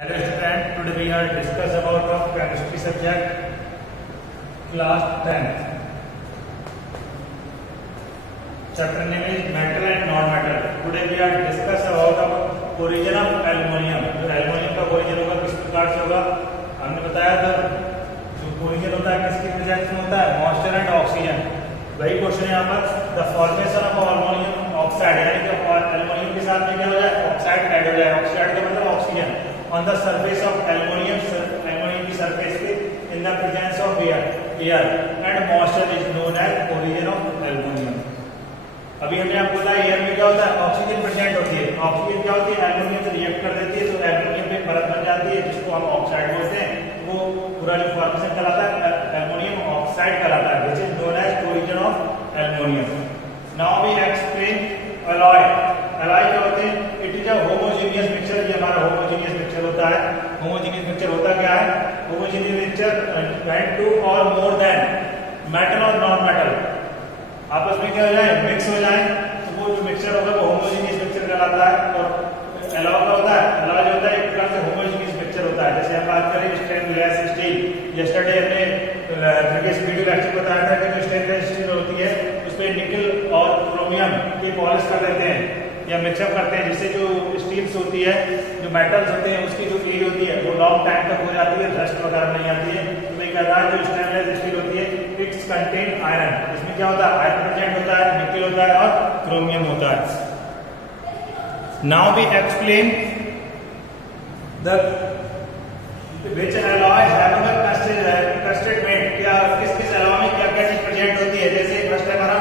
Hello student, today we are discuss about of chemistry subject class 10. Chapter name is metal and non-metal. Today we are discuss about of origin of aluminum. जो aluminium का origin होगा किस प्रकार से होगा हमने बताया था। जो origin होता है किसकी प्रेजेंस में होता है, मॉइस्चर एंड ऑक्सीजन। वही क्वेश्चन है यहाँ पर, the formation of aluminium oxide, यानी कि एल्युमिनियम के साथ में क्या हो जाए, ऑक्साइड ऐड हो जाए। ऑक्साइड का मतलब oxygen on the surface of aluminum की surface पे in the presence of air and moisture is known as origin of aluminum. अभी हमने आपको बताया एयर में क्या होता है, ऑक्सीजन प्रेजेंट होती है। ऑक्सीजन क्या होती है, एल्युमिनियम से रिएक्ट कर देती है तो एल्युमिनियम पे परत बन जाती है जिसको हम ऑक्साइड बोलते हैं। वो पूरा जो फॉर्मेशन कहलाता है एल्युमिनियम ऑक्साइड कहलाता है, which is known as origin of aluminum. Now we explain alloy. alloy क्या होते हैं, it is a homogeneous mixture. ये हमारा होमोजेनियस मिक्सचर होता है। होमोजेनियस मिक्सचर होता क्या है, होमोजेनियस मिक्सचर व्हेन टू और मोर देन मेटल और नॉन मेटल आपस में क्या हो जाए, मिक्स हो जाए तो वो जो मिक्सचर होगा वो होमोजेनियस मिक्सचर कहलाता है। और एलॉय क्या होता है, एलॉय जो होता है एक प्रकार से होमोजेनियस मिक्सचर होता है। जैसे हम बात करें स्टेनलेस स्टील, यस्टरडे हमने प्रीवियस वीडियो लेक्चर बताया था कि जो स्टेनलेस स्टील होती है उस पे निकल और क्रोमियम की पॉलिश कर देते हैं या मिक्सअप करते हैं, जिससे जो स्टील्स होती है, जो मेटल्स होते हैं उसकी जो एज होती है वो लॉन्ग टाइम तक हो जाती है, रस्ट वगैरह नहीं आती है। तो मैं कह रहा है जो स्टेनलेस स्टील होती है इट्स कंटेन आयरन, इसमें क्या होता है, आयरन प्रेजेंट होता है, निकल होता है और क्रोमियम होता है। Now we explain the which alloy have a casted met, क्या किस किस एलॉय में क्या क्या चीज प्रेजेंट होती है। जैसे फर्स्ट है हमारा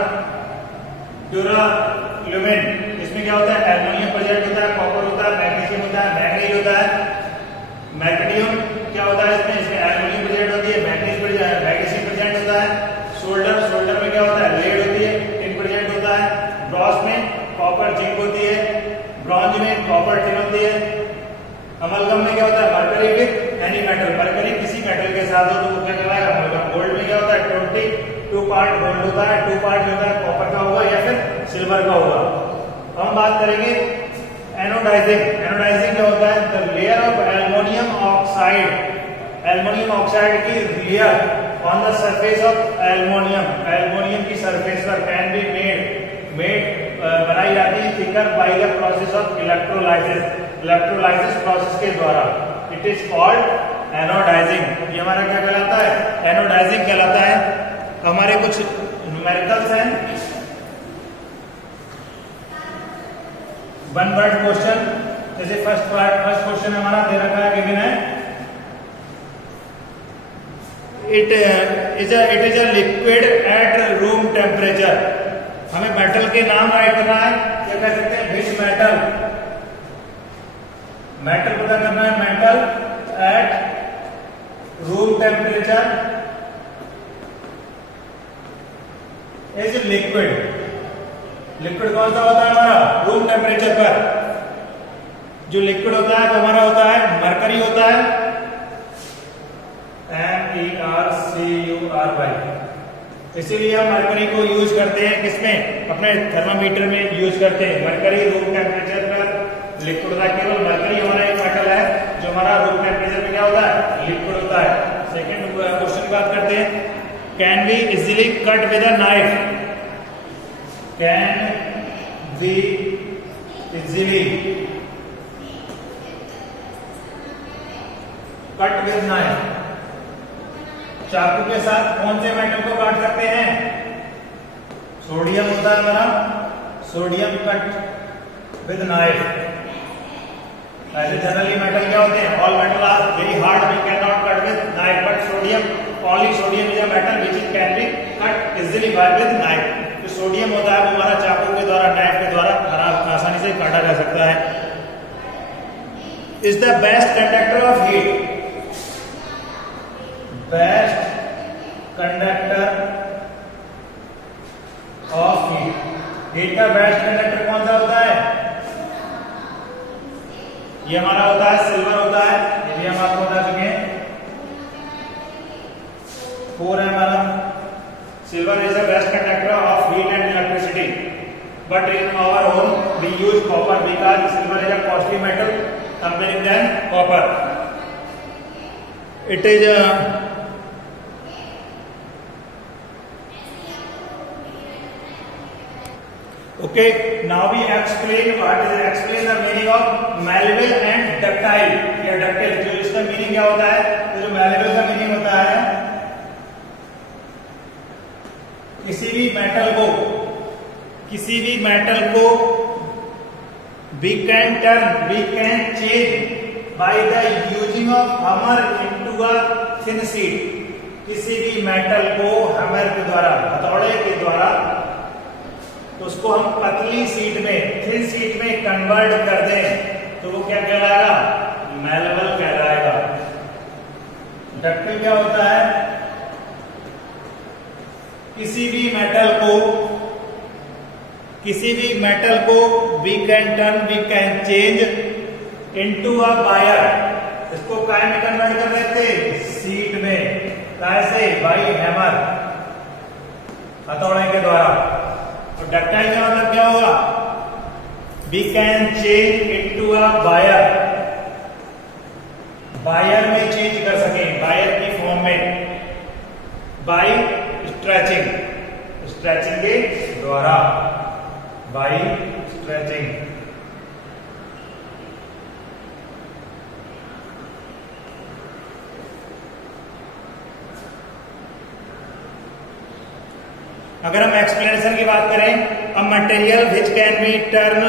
ड्यूराल्यूमिन, इसमें क्या होता है, एल्युमिनियम प्रेजेंट होता है, कॉपर होता है, मैग्नीशियम होता है, मैग्नीज होता है। मैग्नीशियम क्या होता है, इसमें एल्युमिनियम प्रेजेंट होती है, मैग्नीशियम प्रेजेंट होता है। सोल्डर में क्या होता है, लेड होती है, टिन प्रेजेंट होता है। ब्रॉस में कॉपर जिंक होती है, ब्रॉन्ज में कॉपर टिन होती है। अमलगम में क्या होता है, mercury with any metal, mercury किसी मेटल के साथ हो तो वो क्या कहलाएगा, अमलगम। गोल्ड में क्या होता है, 22 पार्ट गोल्ड होता है, 2 पार्ट जो होता है कॉपर का होगा या फिर सिल्वर का होगा। हम बात करेंगे एनोडाइजिंग। एनोडाइजिंग क्या होता है, the layer of aluminium oxide, aluminium oxide की layer on the surface of aluminium, aluminium की सरफेस पर कैन बी मेड बनाई जाती है thicker by the process of electrolysis, electrolysis process के द्वारा। It is called anodising. ये हमारा क्या कहलाता है, एनोडाइजिंग कहलाता है। हमारे कुछ न्यूमेरिकल्स हैं, वन वर्ड क्वेश्चन। जैसे फर्स्ट क्वेश्चन हमारा दे रखा है, गिवन है it is a liquid at room temperature. हमें मेटल के नाम राइट करना है, क्या कह सकते हैं, विच मेटल, मेटल पता करना है, metal at room temperature is liquid. Liquid कौन सा होता है हमारा, रूम टेम्परेचर पर जो लिक्विड होता है वो हमारा होता है मरकरी होता है, MErCury। इसीलिए हम मरकरी को यूज करते हैं किसमें, अपने थर्मामीटर में यूज करते हैं। मरकरी रूम टेम्परेचर पर लिक्विड होता है, केवल मरकरी हमारा एक मेटल है जो हमारा रूम टेम्परेचर में क्या होता है, लिक्विड होता है। सेकेंड क्वेश्चन की बात करते हैं, can be easily cut with a knife, can be easily cut with knife, चाकू के साथ कौन से मेटल को काट सकते हैं, सोडियम होता है हमारा, सोडियम कट विद नाइफ। ऐसे जनरली मेटल क्या होते हैं, all metal are very hard, we can not cut with knife, but sodium, only sodium is a metal which is can be cut easily by with knife. जो sodium होता है वो हमारा चाकू के द्वारा, नाइफ के द्वारा आसानी से काटा जा सकता है। Is the best conductor of heat, best conductor of heat, heat का बेस्ट कंडक्टर कौन सा होता है, ये हमारा होता है सिल्वर होता है। ये भी हम आपको बता चुके हैं, 4 है हमारा। Silver is the best conductor of heat and electricity, but in our home we use copper because silver is a costly metal comparing than copper. it is okay. Now we explain the meaning of malleable and ductile. या ductile जो इसका meaning क्या होता है? तो जो malleable का meaning होता है किसी भी मेटल को we can change by the using of hammer into a thin sheet. किसी भी मेटल को हैमर के द्वारा, हथौड़े के द्वारा उसको हम पतली शीट में, थिन शीट में कन्वर्ट कर दें तो वो क्या कहलाएगा? मैलेबल कहलाएगा। डक्टाइल क्या होता है? किसी भी मेटल को we can change into a wire. इसको काय में कन्वर्ट कर देते? शीट में। कैसे? बाई हैमर, हथौड़े के द्वारा। और डक्टाइल का मतलब क्या होगा? We can change into a wire. Wire में चेंज कर सकें, वायर की फॉर्म में, बाई स्ट्रेचिंग के द्वारा, बाई स्ट्रेचिंग। अगर हम एक्सप्लेनेशन की बात करें, a material which can be turn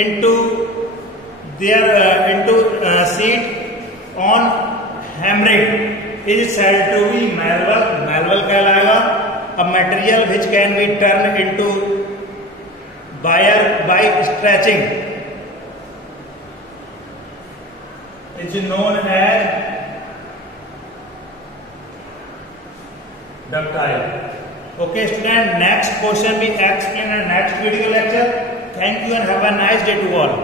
into sheet on hammering is said to be malleable कहलाएगा। A material which can be turn into wire by stretching is known as ductile. Okay student, next question we explain in next video lecture. Thank you and have a nice day to all.